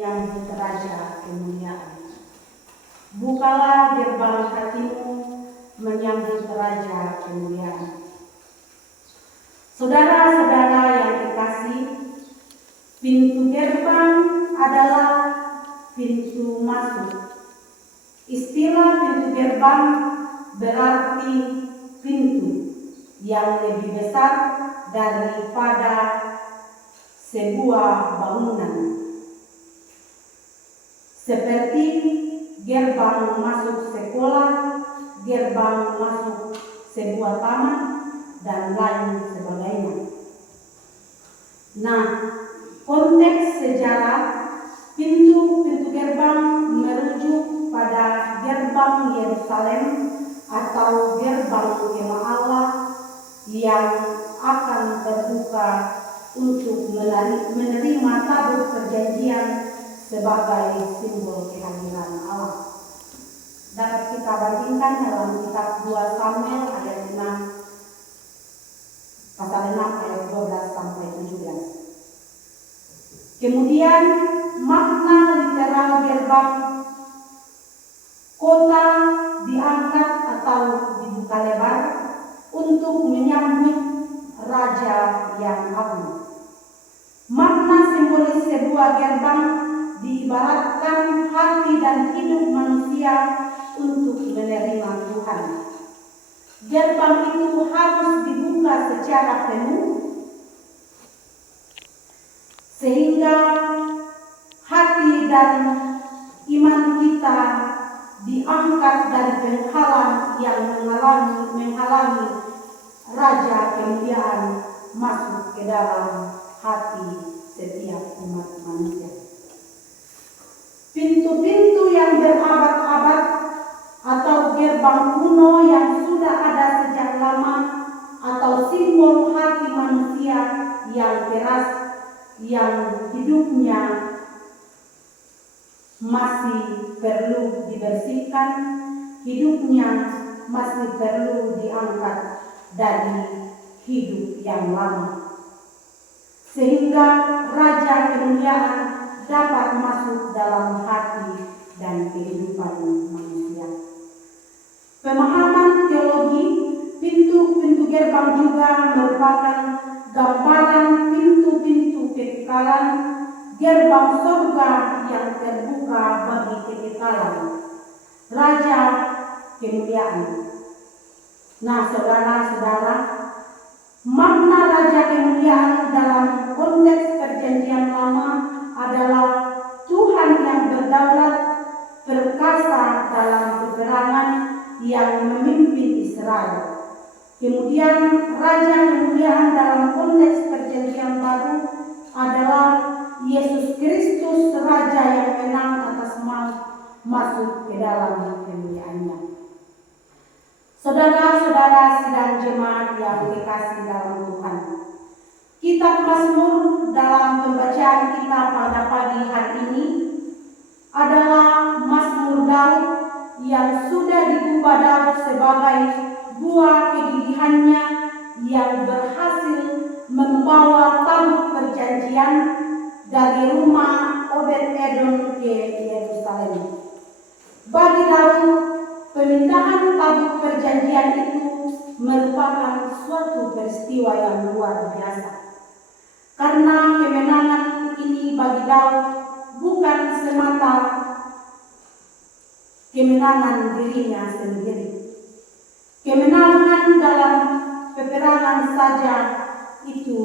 yang Raja kemuliaan. Bukalah gerbang hatimu menyambut Raja kemuliaan. Saudara-saudara yang kekasih, pintu gerbang adalah pintu masuk. Istilah pintu gerbang berarti pintu yang lebih besar daripada sebuah bangunan. Seperti gerbang masuk sekolah, gerbang masuk sebuah taman, dan lain sebagainya. Nah, konteks sejarah pintu-pintu gerbang merujuk pada gerbang Yerusalem atau gerbang kemah Allah yang akan terbuka untuk menerima tabut perjanjian sebagai simbol kehadiran Allah. Dapat kita bandingkan dalam kitab 2 Samuel ayat 6, pasal 6 ayat 12 sampai 17. Kemudian makna literal gerbang kota diangkat atau dibuka lebar untuk menyambut Raja yang agung. Makna simbolis sebuah gerbang diibaratkan hati dan hidup manusia untuk menerima Tuhan. Gerbang itu harus dibuka secara penuh sehingga hati dan iman kita diangkat dari penghalang yang menghalangi Raja kemuliaan masuk ke dalam hati setiap umat manusia. Pintu-pintu yang berabad-abad atau gerbang kuno yang sudah ada sejak lama atau simbol hati manusia yang keras, yang hidupnya masih perlu dibersihkan, hidupnya masih perlu diangkat dari hidup yang lama, sehingga Raja kemuliaan dapat masuk dalam hati dan kehidupan manusia. Pemahaman teologi pintu-pintu gerbang juga merupakan gambaran pintu-pintu kekekalan, gerbang surga yang terbuka bagi kekekalan Raja kemuliaan. Nah, saudara-saudara, makna Raja kemuliaan dalam konteks perjanjian lama adalah Tuhan yang berdaulat perkasa dalam peperangan yang memimpin Israel. Kemudian Raja kemuliaan dalam konteks perjanjian baru adalah Yesus Kristus, Raja yang menang atas maut, masuk ke dalam kemuliaannya. Saudara-saudara sidang jemaat yang dikasihi dalam Tuhan, Kitab Mazmur dalam pembacaan kita pada pagi hari ini adalah Mazmur Daud yang sudah diubah Daud sebagai buah kegigihannya yang berhasil membawa tabut perjanjian dari rumah Obed-Edom ke Yerusalem. Bagi Daud, pemindahan tabut perjanjian itu merupakan suatu peristiwa yang luar biasa. Karena kemenangan ini bagi Daud bukan semata kemenangan dirinya sendiri. Kemenangan dalam peperangan saja itu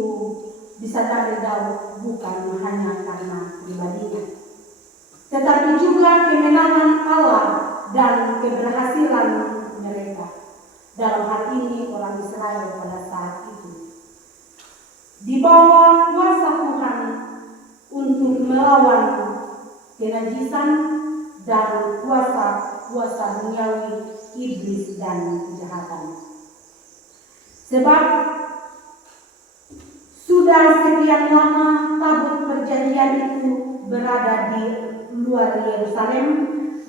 disadari Daud bukan hanya karena pribadinya, tetapi juga kemenangan Allah dan keberhasilan mereka. Dalam hal ini orang Israel pada saat itu di bawah kuasa Tuhan untuk melawan kenajisan dan kuasa duniawi, iblis dan kejahatan. Sebab sudah sekian lama tabut perjanjian itu berada di luar Yerusalem,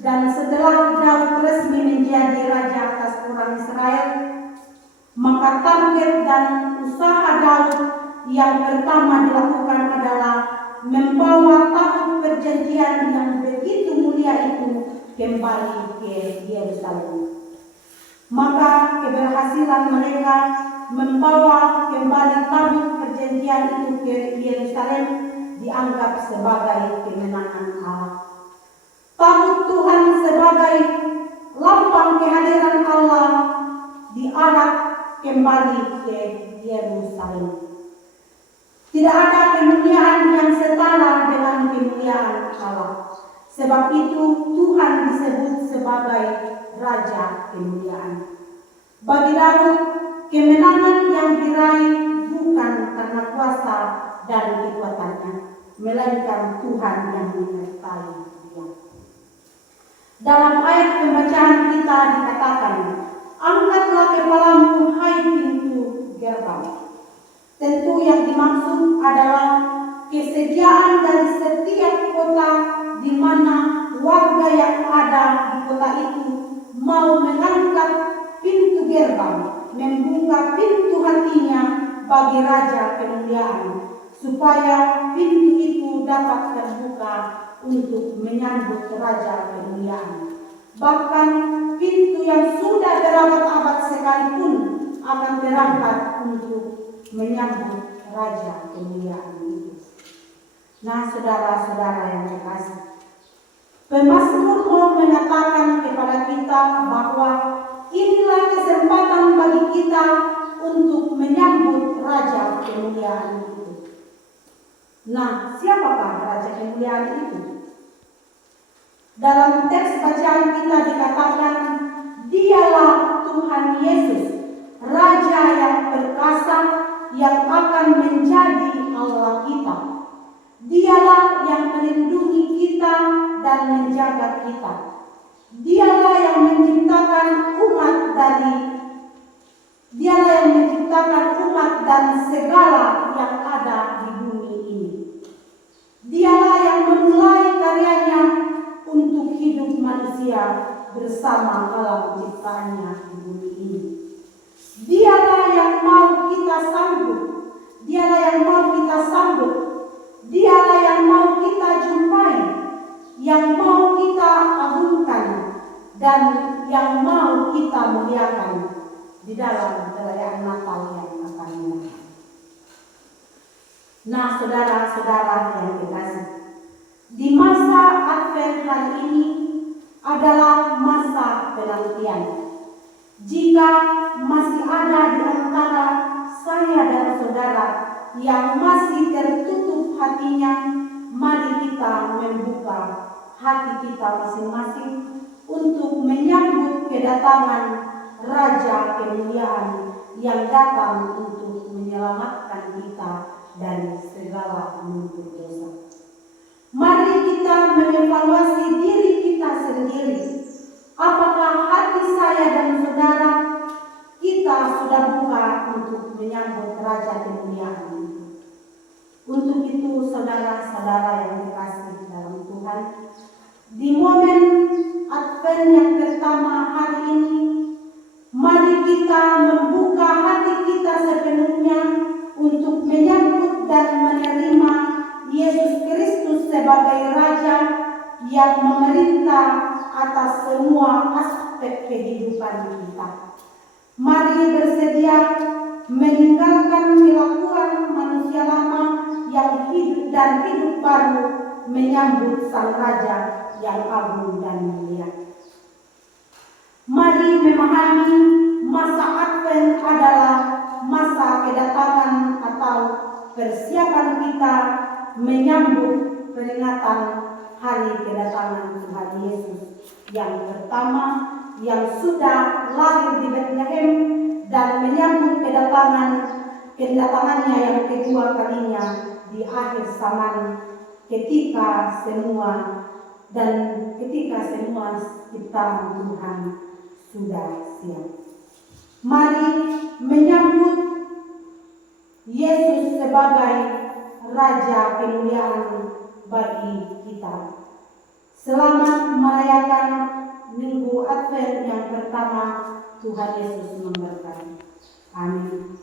dan setelah Daud resmi menjadi raja atas orang Israel, maka target dan usaha Daud yang pertama dilakukan adalah membawa tabut perjanjian yang begitu mulia itu kembali ke Yerusalem. Maka keberhasilan mereka membawa kembali tabut perjanjian itu ke Yerusalem dianggap sebagai kemenangan Allah. Tabut Tuhan sebagai lambang kehadiran Allah diarak kembali ke Yerusalem. Tidak ada kemuliaan yang setara dengan kemuliaan Allah. Sebab itu Tuhan disebut sebagai Raja Kemuliaan. Bagi Daud, kemenangan yang diraih bukan karena kuasa dan kekuatannya, melainkan Tuhan yang menyertai dia. Dalam ayat pembacaan kita dikatakan, angkatlah kepalamu hai pintu gerbang. Tentu yang dimaksud adalah kesediaan dari setiap kota di mana warga yang ada di kota itu mau mengangkat pintu gerbang, membuka pintu hatinya bagi Raja Kemuliaan, supaya pintu itu dapat terbuka untuk menyambut Raja Kemuliaan. Bahkan pintu yang sudah berabad-abad sekalipun akan terangkat untuk menyambut Raja Kemuliaan itu. Nah, saudara-saudara yang terkasih, pemazmur mau mengatakan kepada kita bahwa inilah kesempatan bagi kita untuk menyambut Raja Kemuliaan itu. Nah, siapakah Raja Kemuliaan itu? Dalam teks bacaan kita dikatakan, dialah Tuhan Yesus, Raja yang perkasa yang akan menjadi Allah kita. Dialah yang melindungi kita dan menjaga kita. Dialah yang menciptakan umat dan segala yang ada di bumi ini. Dialah yang memulai karyanya untuk hidup manusia bersama alam ciptaannya di bumi ini. Dialah yang mau kita sambut. Dialah yang mau kita sambut. Dialah yang mau kita jumpai, yang mau kita agungkan, dan yang mau kita muliakan di dalam perayaan Natal yang akan datang. Nah, saudara-saudara yang dikasihi, di masa Advent hari ini adalah masa penantian. Jika masih ada di antara saya dan saudara yang masih tertutup hatinya, mari kita membuka hati kita masing-masing untuk menyambut kedatangan Raja Kemuliaan yang datang untuk menyelamatkan kita dari segala bentuk dosa. Mari kita mengevaluasi diri kita sendiri. Apakah hati saya dan saudara kita sudah buka untuk menyambut Raja Kemuliaan itu? Untuk itu, saudara-saudara yang dikasihi dalam Tuhan, di momen Advent yang pertama hari ini, mari kita membuka hati kita sepenuhnya untuk menyambut dan menerima Yesus Kristus sebagai Raja yang memerintah atas semua aspek kehidupan kita. Mari bersedia meninggalkan kelakuan manusia lama yang hidup dan hidup baru menyambut Sang Raja yang agung dan mulia. Mari memahami masa Advent adalah masa kedatangan atau persiapan kita menyambut peringatan hari kedatangan Tuhan Yesus yang pertama yang sudah lahir di Bethlehem dan menyambut kedatangannya yang kedua kalinya di akhir zaman ketika semua ciptaan Tuhan sudah siap. Mari menyambut Yesus sebagai Raja Kemuliaan bagi kita. Selamat merayakan Minggu Advent yang pertama. Tuhan Yesus memberkati. Amin.